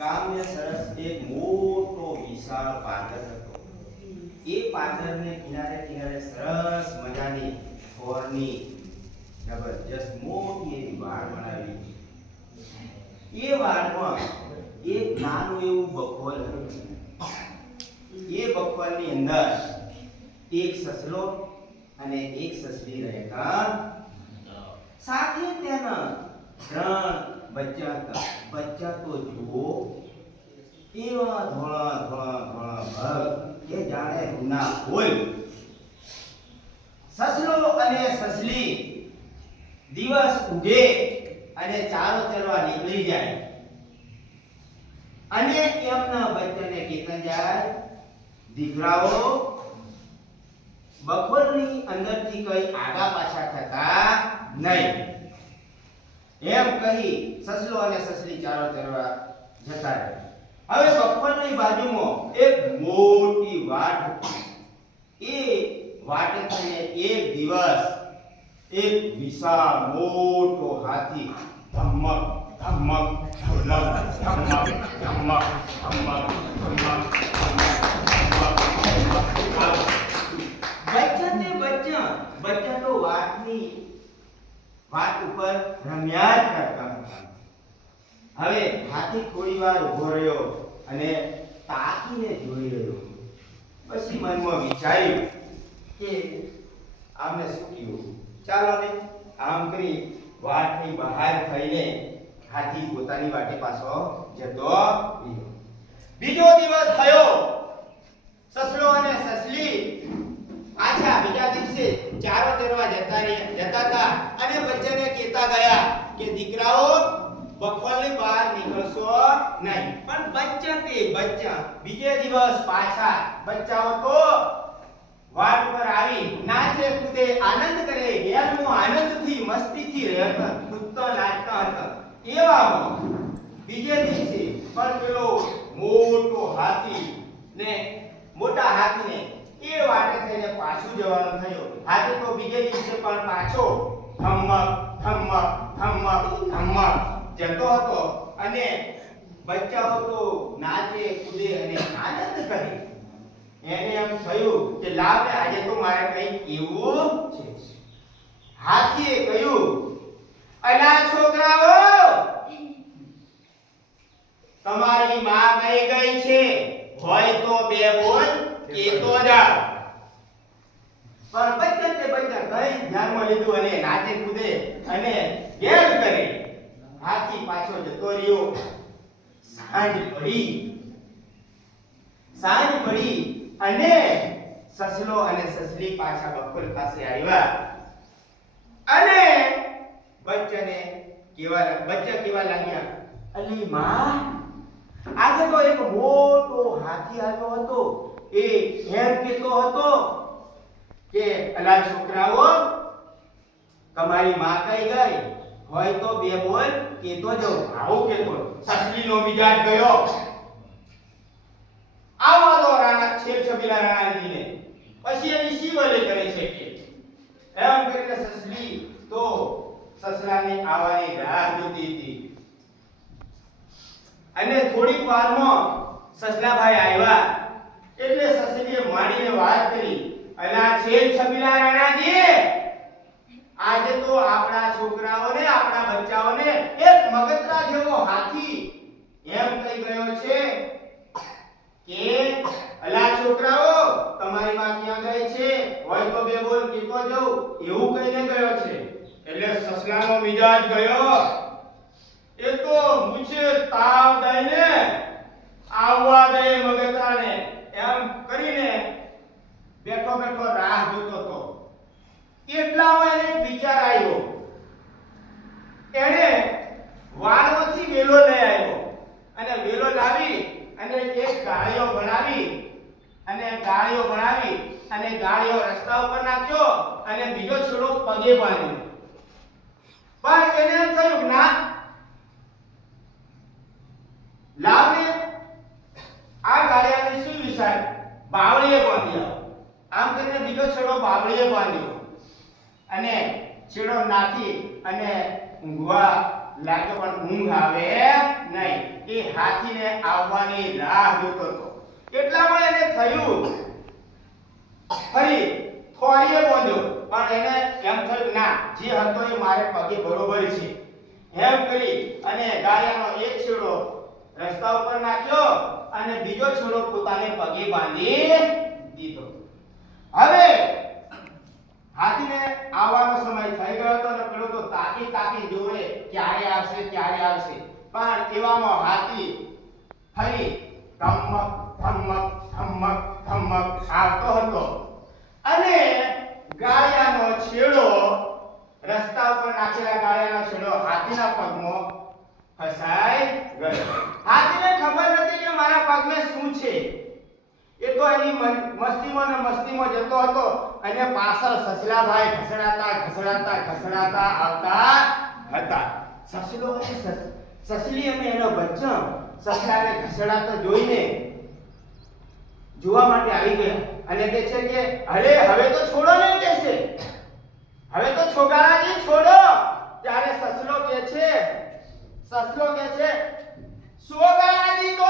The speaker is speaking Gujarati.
ગામને સરસ એક મોટો વિશાળ પાદર હતો. એ પાદરને કિનારે કિનારે સરસ મજાની ફોરની જબરજસ્ત મોટી એવી વાડ બનાવી. એ વાડમાં એક નાનું એવું બખોલ હતું. એ બખોલની અંદર એક સસલો અને એક સસલી રહેતા સાથે તેના ત્રણ બચ્ચા હતા બચ્ચા તો જુઓ એવા ધોળા ધોળા ધોળા ભગ કે જાણે ગુના હોય. સસલો અને સસલી દિવસ ઉગે અને ચારો ચરવા નીકળી જાય. અને એમના બચ્ચાને કીધા જાય. દીકરાઓ, બપોરની અંદરથી કઈ આગા પાછા થતા નહીં. એમ કહી સસલો અને સસલી ચારો ચરવા જતા રહ્યા હવે પપ્પાની બાજુમાં એક મોટી વાટ એ વાટ થઈને એક દિવસ એક વિશાળ મોટો હાથી ધમક ધમક ધમક ધમક ધમક ધમક ધમક બચ્ચા બચ્ચા તો વાતની વાત ઉપર રમ્યા જ કરતા હતા. હવે હાથી થોડી વાર રહ્યો અને તાકીને જોઈ રહ્યો. પછી મનમાં વિચાર્યું કે આમને શું કીધું? ચાલો ને આમ કરી વાટની બહાર થઈને હાથી પોતાની વાટે પાછો જતો રહ્યો. બીજો દિવસ થયો. સસલો અને સસલી પાછા બીજા દિવસે ચારો ચરવા જતા રહ્યા જતા હતા અને બચ્ચાને કહેતા ગયા કે દીકરાઓ બખોલની બહાર નીકળશો નહીં પણ બચ્ચા તે બચ્ચા. બીજે દિવસ પાછા બચ્ચાઓ તો વાટ પર આવી નાચે કૂદે, આનંદ કરે. ગેરનો આનંદથી, મસ્તીથી રહેતા, કૂદતો, નાચતા હતા. એવામાં બીજે દિવસે પણ પેલો મોટો હાથી ને, મોટા હાથીને એ વાટે થઈને પાછું જવાનું થયું. હાથી તો બીજે દિવસે પણ પાછો થમ્મક થમ્મક થમ્મક થમ્મક જતો હતો. અને બચ્ચાઓ તો નાચે, કૂદે અને આનંદ કરે. એને એમ થયું કે લાવે આજે તો મારે કંઈક એવું છે. હાથીએ કહ્યું, અલા છોકરાઓ, તમારી માં કઈ ગઈ છે. હોય તો બે બોલ કેતો જા પણ બચ્ચા તે બચ્ચા કઈ ધ્યાનમાં લીધું અને નાચે, કૂદે અને ગેર કરે. હાથી પાછો જતો રહ્યો. સાંજ પડી સાંજ પડી અને સસલો અને સસલી પાછા બકુલ પાસે આવ્યા. અને બચ્ચાને કેવા બચ્ચા કેવા લાગ્યા? અલી માં, આજે તો એક મોટો હાથી આવ્યો હતો. એ એમ કેતો હતો કે, અલા છોકરાઓ, તમારી માં કઈ ગઈ? હોય તો બે બોલ કેતો જો આવું કેતો. સસલીનો મિજાજ ગયો. આવા દો રાણા છેલ છબીલા રાણાજીને. પછી એની શિવલે કરે છે કે, એમ કરીને સસલી તો સસલાની આવવાની રાહ જોતી હતી. અને થોડીક વારમાં સસલાભાઈ આવ્યા. એટલે સસલીએ માડીને વાત કરી. અલા છેલ છબીલા રાણાજી આજે તો આપણા છોકરાઓને, આપણા બચ્ચાઓને એક મગતરા જેવો હાથી એમ કહી ગયો છે કે, અલા છોકરાઓ, તમારી માં ક્યાં ગઈ છે? હોય તો બે બોલ કીતો જાઉં એવું કહીને ગયો છે. એટલે સસલાનો મિજાજ ગયો. એ તો મુછે તાવ દઈને આવવા દે મગતાને એમ કરીને બેઠો બેઠો રાહ જોતો હતો. એટલામાં વિચાર આવ્યો. એણે વાળમાંથી વેલો લઈ આવ્યો. અને વેલો લાવી અને એક ગાળીઓ બનાવી અને ગાળીઓ બનાવી અને ગાળીઓ રસ્તા ઉપર નાખ્યો અને બીજો છોડો પગે બાંધ્યો. પણ એને એમ થયું, ના, લાવને આ ગાળિયાને શું વિચાર બાવળીએ બાંધ્યા આમ કરીને બીજો છેડો બાવળીએ બાંધ્યો. અને છેડો નાખી અને ઊંઘવા લાગે પણ ઊંઘ આવે નહીં. એ હાથીને આવવાની રાહ જોતો હતો. એટલામાં એને થયું, ફરી થોડીએ બોલ્યો, પણ એને એમ થયું ના, જે હતો એ મારે પગે બરોબર છે. એમ કરી અને ગાયાનો એક છેડો રસ્તા ઉપર નાખ્યો અને બીજો છેડો પોતાને પગે બાંધી દીધો. હવે હાથીને આવવાનો સમય થઈ ગયો હતો અને તો તાકી તાકી જોવે ક્યારે આવશે ક્યારે આવશે. પણ એવામાં હાથી ફરી ધમક ધમક ધમક ધમક આવતો હતો. અને ગાયાનો છેડો રસ્તા ઉપર નાખેલા ગાયાનો છેડો હાથીના પગમાં ફસાઈ ગયો. હાથીને ખબર નથી કે મારા પગમાં શું છે. એ તો એની મસ્તીમાં ને મસ્તીમાં જતો હતો. અને પાછળ સસલાભાઈ ઘસડાતા ઘસડાતા ઘસડાતા આવતા હતા. સસલો અને સસલી અને એનો બચ્ચો સસલાને ઘસડાતો જોઈને જોવા માટે આવી ગયા. અને કહે છે કે, અરે, હવે તો છોડો ને કે છે. હવે તો છોકરાજી, છોડો. ત્યારે સસલો કહે છે, સસલો કહે છે સોગાજી તો